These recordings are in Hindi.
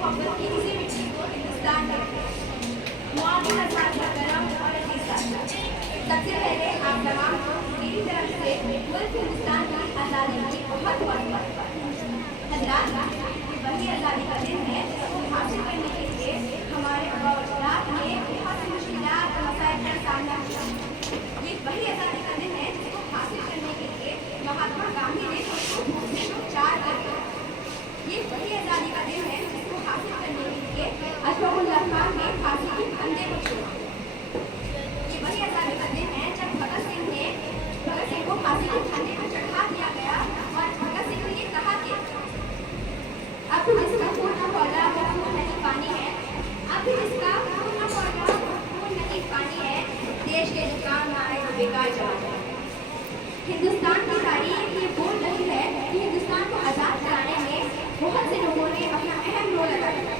मोहब्बत की किसी भी चीज को हिंदुस्तान में मुआवजा और सबसे पहले आप तमाम को मेरी तरफ से मुल्क हिंदुस्तान की आज़ादी की बहुत बहुत हज़रात, वही आज़ादी का दिन है जिसको हासिल करने के लिए हमारे बावजूद ने बहुत मुश्किलात और मसाइल का सामना किया। ये वही आज़ादी का दिन है जिसको हासिल करने के लिए महात्मा गांधी ने चार कर दिया। ये वही आज़ादी का दिन है जिसको हासिल करने के लिए अशफाकुल्लाह खान ने फांसी के फंदे को छोड़ा। ये वही आज़ादी का दिन है जब भगत सिंह को फांसी के फंदे पर चढ़ा दिया गया और भगत सिंह ने कहा कि अब जिसका खून न पौधा वो खून नहीं पानी है, अब जिसका खून न पौधा वो खून नहीं पानी है, देश के काम न आए तो बेकार जवान। हिंदुस्तान की तारीख ये बोल रही है कि हिंदुस्तान को आज़ाद कराने में बहुत से लोगों ने अपना अहम रोल अदा किया।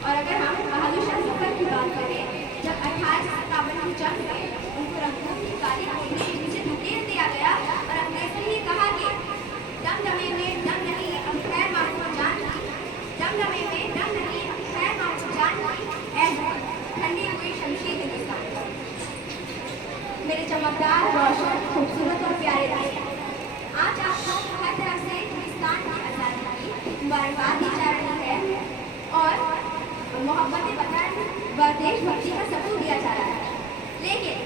और अगर हम बहादुर शाह जफर की बात करें, जब 1857 की जंग में उनको रंगून की काली घोड़ी के नीचे धकेल दिया गया और अंग्रेजों ने कहा कि दमदमे में दम नहीं अब खैर मानो जान की, दमदमे में दम नहीं अब खैर मानो जान की, ऐसे ठंडी हुई शमशीर हिंदुस्तान। मेरे चमकदार रोशन खूबसूरत और प्यारे रास्ते, आज आपको हर तरफ से हिंदुस्तान की आज़ादी की मुबारकबाद दी जा रही है और मोहब्बत वतन व देशभक्ति का सबूत दिया जा रहा है। लेकिन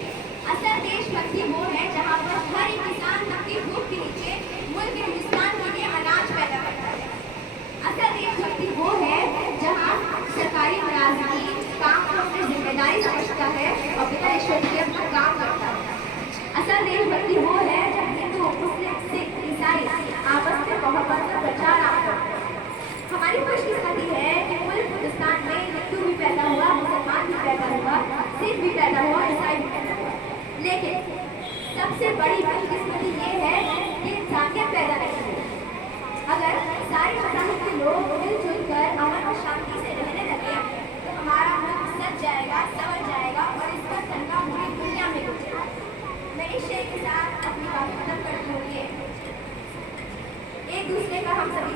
असल देशभक्ति वो है जहाँ पर हर एक किसान अपनी भूख के नीचे मुल्क हिंदुस्तान के लिए अनाज पैदा करता है। असल देशभक्ति वो है जहाँ सरकारी मुलाजिम काम को अपनी जिम्मेदारी समझता है और बिना रिश्वत के अपना काम करता है। असल देशभक्ति वो है जब हिंदू, मुस्लिम, सिख, ईसाई आपस में मोहब्बत का प्रचार करते हैं। हमारी खुशकिस्मती है कि मुल्क हिंदुस्तान में हिंदू भी पैदा हुआ, मुसलमान भी पैदा हुआ, सिख भी पैदा हुआ, ईसाई भी पैदा हुआ। लेकिन सबसे बड़ी खुशकिस्मती ये है कि इंसानियत पैदा नहीं हुई। अगर सारे मज़ाहिब के लोग मिलजुल कर अमन और शांति से रहने लगे तो हमारा मुल्क सज जाएगा, संवर जाएगा और इसका चंगा पूरी दुनिया में गुजरेगा। मैं इस शेर के साथ अपनी बात खत्म करती हूँ। एक दूसरे का हम सभी